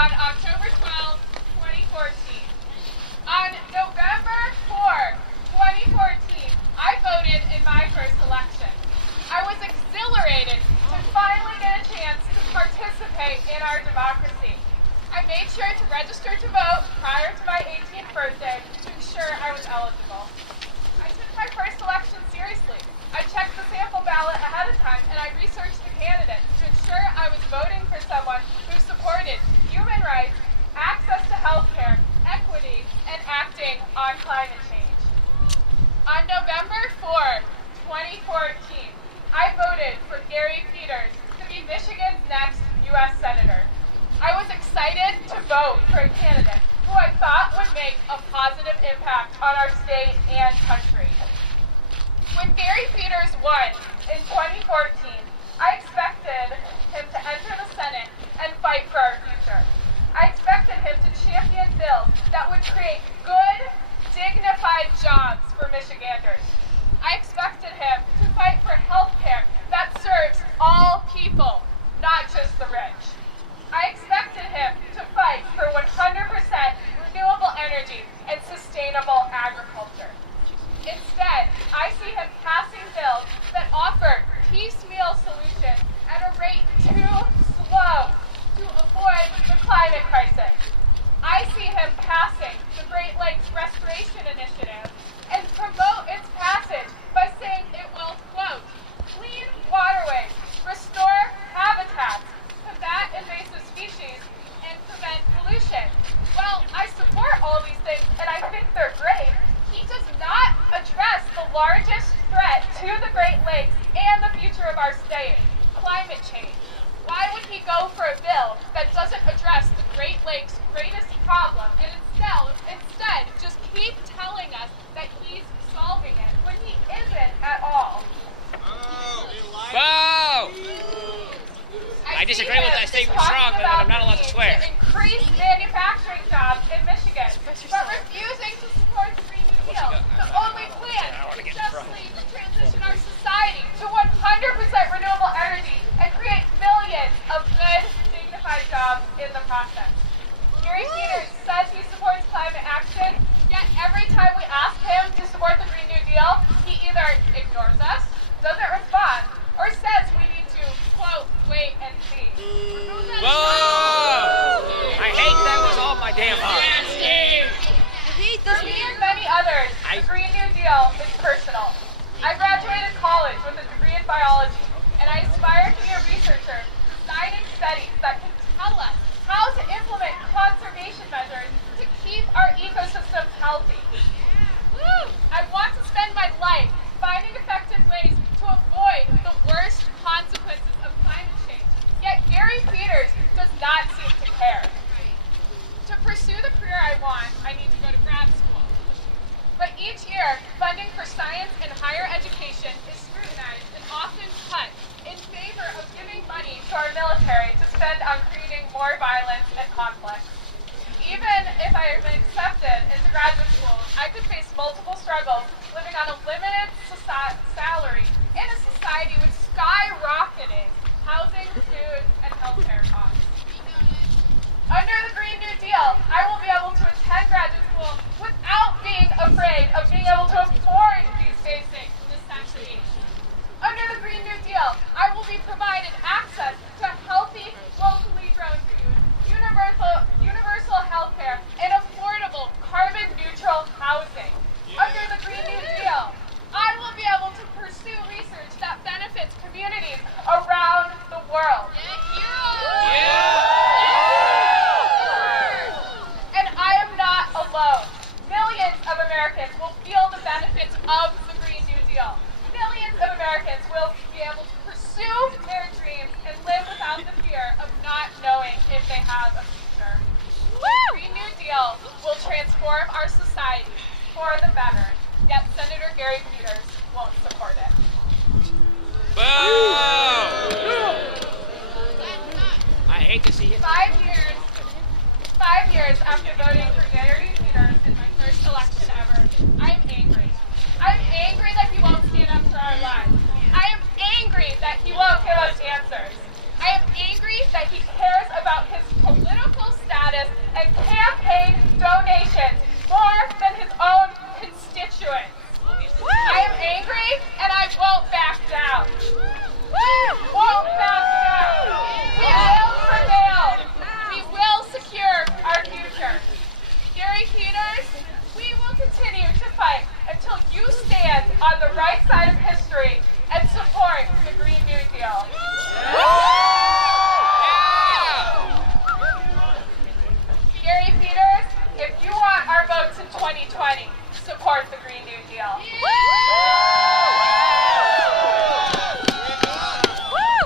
on October 12, 2014. On November 4, 2014, I voted in my first election. I was exhilarated to finally get a chance to participate in our democracy. I made sure to register to vote prior to my 18th birthday to ensure I was eligible. I took my first election seriously. I checked the sample ballot ahead of time and I researched the candidates to ensure I was voting for someone who supported human rights, access to health care, equity, and acting on climate change. On November 4, 2014, I voted for Gary Peters to be Michigan's next U.S. Senator. I was excited to vote for a candidate who I thought would make a positive impact on our state and country. When Gary Peters won in 2014, I expected him to enter the Senate and fight for our future. I expected him to champion bills that would create good, dignified jobs for Michiganders. I expected him to fight for health care that serves all people, not just the rich. I expected him to fight for 100% renewable energy and sustainable agriculture. Instead, I see him passing bills that offer piecemeal solutions at a rate too slow to avoid the climate crisis. I see him passing the Great Lakes Restoration Initiative and promote its passage by saying it will, quote, clean waterways, restore habitats, combat invasive species, and prevent pollution. Well, I support all these things and I think they're great. He does not address the largest threat to the Great Lakes and the future of our state, climate change. Why would he go for a bill that doesn't address the Great Lakes' greatest problem and instead just keep telling us that he's solving it when he isn't at all? Whoa! I disagree with that statement strong, but I'm not allowed to swear. To increase manufacturing jobs in Michigan, but refusing to support the Green New Deal, the only plan to justly transition our society to 100% renewable energy and create millions of good, dignified jobs in the process. Gary Peters says he supports climate action, yet every time we ask him to support the Green New Deal, he either ignores us, doesn't respond, or says we need to, quote, wait and see. Whoa! I hate that was all my damn heart. For me and many others, the Green New Deal is personal. I graduated college with a degree in biology, and I aspire to be a researcher designing studies that can tell us how to implement conservation measures to keep our ecosystems healthy. I want to spend my life finding effective ways to avoid the worst consequences of climate change, yet Gary Peters does not seem to care. To pursue the career I want, I need to go to grad school. But each year, funding for science and higher education is scrutinized and often cut in favor of giving money to our military to spend on creating more violence and conflict. Even if I am accepted into graduate school, I could face multiple struggles living on a limited salary in a society with skyrocketing housing, food, and healthcare costs. Under the Green New Deal, I will be able to attend graduate school without being afraid of being able to afford these basic necessities. Under the Green New Deal, I will be provided access to healthy, locally grown food, universal health care, and affordable carbon-neutral housing. Under the Green New Deal, I will be able to pursue research that benefits communities around the world. And I am not alone. Millions of Americans will feel the benefits of the Green New Deal. Millions of Americans will be able to pursue their dreams and live without the fear of not knowing if they have a future. The Green New Deal will transform our society for the better, yet Senator Gary Peters won't support it. I hate to see it. 5 years after voting for Gary Peters in my first election ever, I'm angry. I'm angry that he won't stand up for our lives. I am angry that he won't give us answers. I am angry that he cares about his political status on the right side of